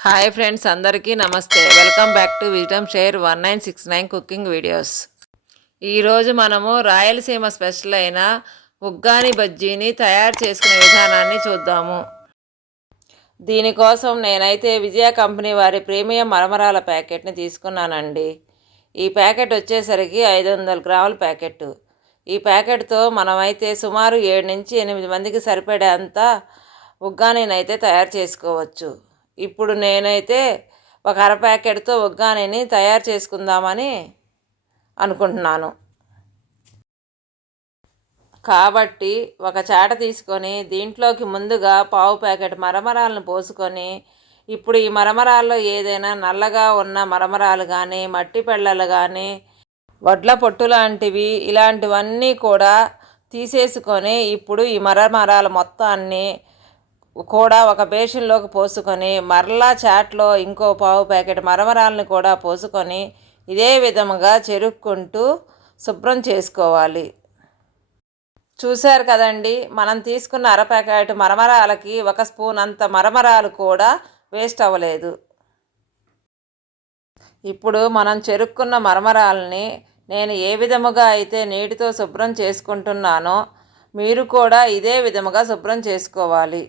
Hi friends, అందరికీ నమస్తే. Welcome back to wisdom share 1969 cooking videos. ఈరోజు మనము రాయలసీమ స్పెషల్ అయిన ఉగ్గాని బజ్జీని తయారు చేసుకునే విధానాన్ని చూద్దాము. దీనికోసం నేనైతే విజయ కంపెనీ వారి ప్రీమియం మరమరాల ప్యాకెట్ని తీసుకున్నానండి. ఈ ప్యాకెట్ వచ్చేసరికి 500 గ్రాముల ప్యాకెట్. ఈ ప్యాకెట్తో మనమైతే సుమారు 7 నుంచి 8 మందికి సరిపడేంత ఉగ్గానినైతే తయారు చేసుకోవచ్చు. ఇప్పుడు నేనైతే ఒక అర ప్యాకెట్తో ఉగ్గానిని తయారు చేసుకుందామని అనుకుంటున్నాను. కాబట్టి ఒక చాట తీసుకొని దీంట్లోకి ముందుగా పావు ప్యాకెట్ మరమరాలను పోసుకొని, ఇప్పుడు ఈ మరమరాల్లో ఏదైనా నల్లగా ఉన్న మరమరాలు కానీ, మట్టి పెళ్ళలు కానీ, వడ్ల పొట్టు లాంటివి ఇలాంటివన్నీ కూడా తీసేసుకొని, ఇప్పుడు ఈ మరమరాల మొత్తాన్ని కూడా ఒక బేషన్లోకి పోసుకొని, మరలా చాట్లో ఇంకో పావు ప్యాకెట్ మరమరాలను కూడా పోసుకొని ఇదే విధముగా చెరుక్కుంటూ శుభ్రం చేసుకోవాలి. చూశారు కదండి, మనం తీసుకున్న అర ప్యాకెట్ మరమరాలకి 1 స్పూన్ అంత మరమరాలు కూడా వేస్ట్ అవ్వలేదు. ఇప్పుడు మనం చెరుక్కున్న మరమరాలని నేను ఏ విధముగా అయితే నీటితో శుభ్రం చేసుకుంటున్నానో మీరు కూడా ఇదే విధముగా శుభ్రం చేసుకోవాలి.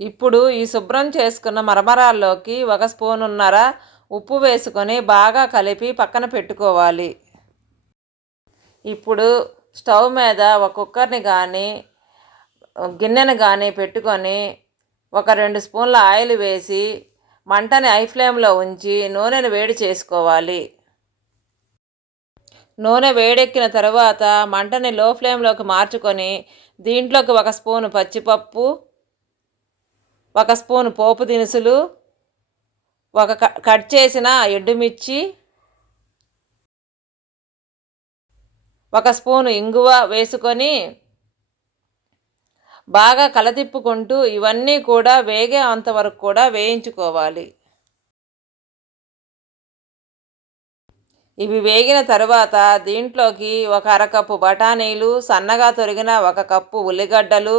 ఇప్పుడు ఈ శుభ్రం చేసుకున్న మరమరాల్లోకి 1 స్పూనున్నర ఉప్పు వేసుకొని బాగా కలిపి పక్కన పెట్టుకోవాలి. ఇప్పుడు స్టవ్ మీద ఒక కుక్కర్ని కానీ గిన్నెను కానీ పెట్టుకొని ఒక 2 స్పూన్ల ఆయిల్ వేసి మంటని హై ఫ్లేమ్లో ఉంచి నూనెను వేడి చేసుకోవాలి. నూనె వేడెక్కిన తరువాత మంటని లో ఫ్లేమ్లోకి మార్చుకొని దీంట్లోకి 1 స్పూను పచ్చిపప్పు, 1 స్పూను పోపు దినుసులు, ఒక కట్ చేసిన ఎండుమిర్చి, 1 స్పూను ఇంగువ వేసుకొని బాగా కలతిప్పుకుంటూ ఇవన్నీ కూడా వేగే అంతవరకు కూడా వేయించుకోవాలి. ఇవి వేగిన తరువాత దీంట్లోకి ఒక అరకప్పు బఠానీలు, సన్నగా తొరిగిన 1 కప్పు ఉల్లిగడ్డలు,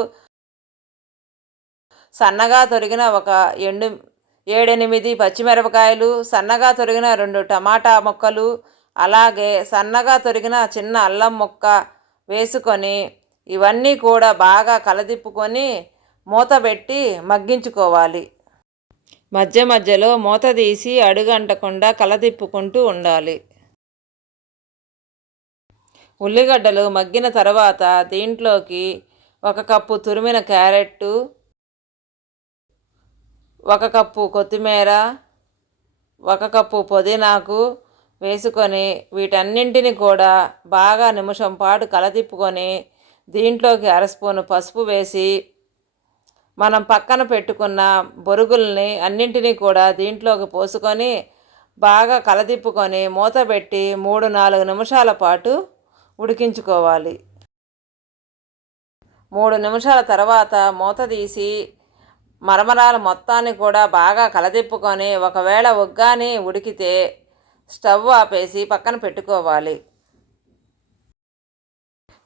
సన్నగా తొరిగిన ఒక 7-8 పచ్చిమిరపకాయలు, సన్నగా తొరిగిన 2 టమాటా ముక్కలు, అలాగే సన్నగా తొరిగిన చిన్న అల్లం ముక్క వేసుకొని ఇవన్నీ కూడా బాగా కలదిప్పుకొని మూత పెట్టి మగ్గించుకోవాలి. మధ్య మధ్యలో మూత తీసి అడుగంటకుండా కలదిప్పుకుంటూ ఉండాలి. ఉల్లిగడ్డలు మగ్గిన తర్వాత దీంట్లోకి 1 కప్పు తురిమిన క్యారెట్టు, 1 కప్పు కొత్తిమీర, 1 కప్పు పుదీనాకు వేసుకొని వీటన్నింటిని కూడా బాగా నిమిషం పాటు కలతిప్పుకొని దీంట్లోకి 1/2 స్పూను పసుపు వేసి మనం పక్కన పెట్టుకున్న బొరుగుల్ని అన్నింటినీ కూడా దీంట్లోకి పోసుకొని బాగా కలతిప్పుకొని మూత పెట్టి 3-4 నిమిషాల పాటు ఉడికించుకోవాలి. 3 నిమిషాల తర్వాత మూత తీసి మరమరాల మొత్తాన్ని కూడా బాగా కలదిప్పుకొని ఒకవేళ ఉగ్గాని ఉడికితే స్టవ్ ఆపేసి పక్కన పెట్టుకోవాలి.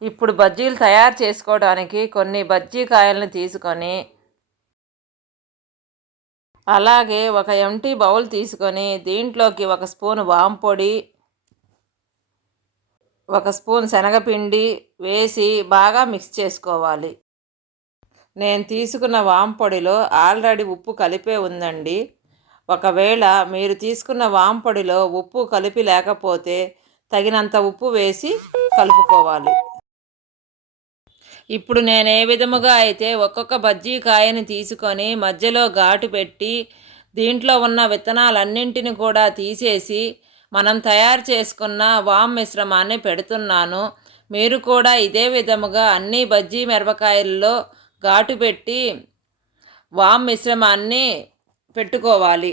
ఇప్పుడు బజ్జీలు తయారు చేసుకోవడానికి కొన్ని బజ్జీ కాయలను తీసుకొని అలాగే ఒక ఎంటీ బౌల్ తీసుకొని దీంట్లోకి 1 స్పూను వాంపొడి, 1 స్పూన్ శనగపిండి వేసి బాగా మిక్స్ చేసుకోవాలి. నేను తీసుకున్న వాంపొడిలో ఆల్రెడీ ఉప్పు కలిపే ఉందండి. ఒకవేళ మీరు తీసుకున్న వాంపొడిలో ఉప్పు కలిపి లేకపోతే తగినంత ఉప్పు వేసి కలుపుకోవాలి. ఇప్పుడు నేను ఏ విధముగా అయితే ఒక్కొక్క బజ్జీ కాయని తీసుకొని మధ్యలో ఘాటు పెట్టి దీంట్లో ఉన్న విత్తనాలన్నింటిని కూడా తీసేసి మనం తయారు చేసుకున్న వామ్ మిశ్రమాన్ని పెడుతున్నాను. మీరు కూడా ఇదే విధముగా అన్ని బజ్జీ మిరపకాయల్లో ఘాటు పెట్టి వామ్ మిశ్రమాన్ని పెట్టుకోవాలి.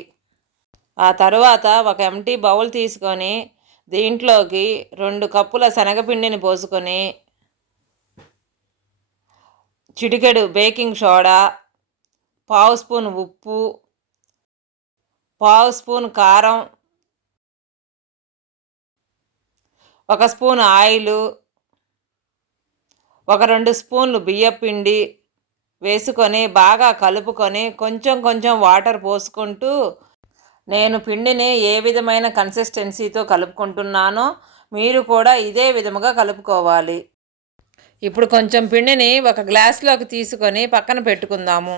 ఆ తరువాత ఒక ఎంటీ బౌల్ తీసుకొని దీంట్లోకి 2 కప్పుల శనగపిండిని పోసుకొని చిటికెడు బేకింగ్ సోడా, 1/2 స్పూన్ ఉప్పు, 1/2 స్పూన్ కారం, 1 స్పూన్ ఆయిలు, ఒక 2 స్పూన్లు బియ్యపిండి వేసుకొని బాగా కలుపుకొని కొంచెం కొంచెం వాటర్ పోసుకుంటూ నేను పిండిని ఏ విధమైన కన్సిస్టెన్సీతో కలుపుకుంటున్నానో మీరు కూడా ఇదే విధముగా కలుపుకోవాలి. ఇప్పుడు కొంచెం పిండిని ఒక గ్లాస్లోకి తీసుకొని పక్కన పెట్టుకుందాము.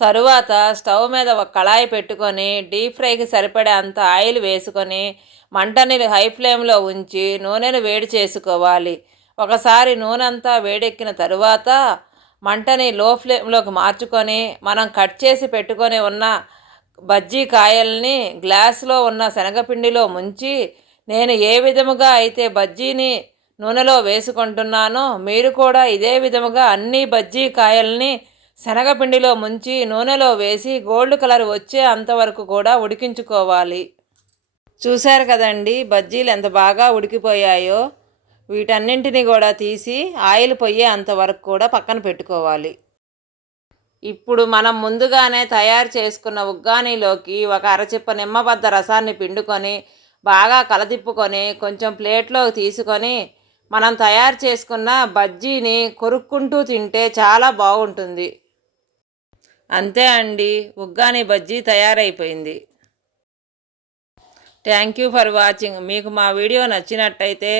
తరువాత స్టవ్ మీద ఒక కళాయి పెట్టుకొని డీప్ ఫ్రైకి సరిపడే అంత ఆయిల్ వేసుకొని మంటని హై ఫ్లేమ్లో ఉంచి నూనెను వేడి చేసుకోవాలి. ఒకసారి నూనె అంతా వేడెక్కిన తరువాత మంటని లో ఫ్లేమ్లోకి మార్చుకొని మనం కట్ చేసి పెట్టుకొని ఉన్న బజ్జీ కాయల్ని గ్లాసులో ఉన్న శనగపిండిలో ముంచి నేను ఏ విధముగా అయితే బజ్జీని నూనెలో వేసుకుంటున్నానో మీరు కూడా ఇదే విధముగా అన్ని బజ్జీ కాయల్ని శనగపిండిలో ముంచి నూనెలో వేసి గోల్డ్ కలర్ వచ్చే అంతవరకు కూడా ఉడికించుకోవాలి. చూశారు కదండి బజ్జీలు ఎంత బాగా ఉడికిపోయాయో. వీటన్నింటినీ కూడా తీసి ఆయిల్ పొయ్యే అంతవరకు కూడా పక్కన పెట్టుకోవాలి. ఇప్పుడు మనం ముందుగానే తయారు చేసుకున్న ఉగ్గానీలోకి ఒక అరచిప్ప నిమ్మబద్ద రసాన్ని పిండుకొని బాగా కలదిప్పుకొని కొంచెం ప్లేట్లోకి తీసుకొని మనం తయారు చేసుకున్న బజ్జీని కొరుక్కుంటూ తింటే చాలా బాగుంటుంది. అంతే అండి, ఉగ్గాని బజ్జీ తయారైపోయింది. Thank you for watching. మీకు మా వీడియో నచ్చినట్టయితే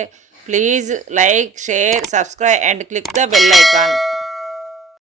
please like, share, subscribe and click the bell icon.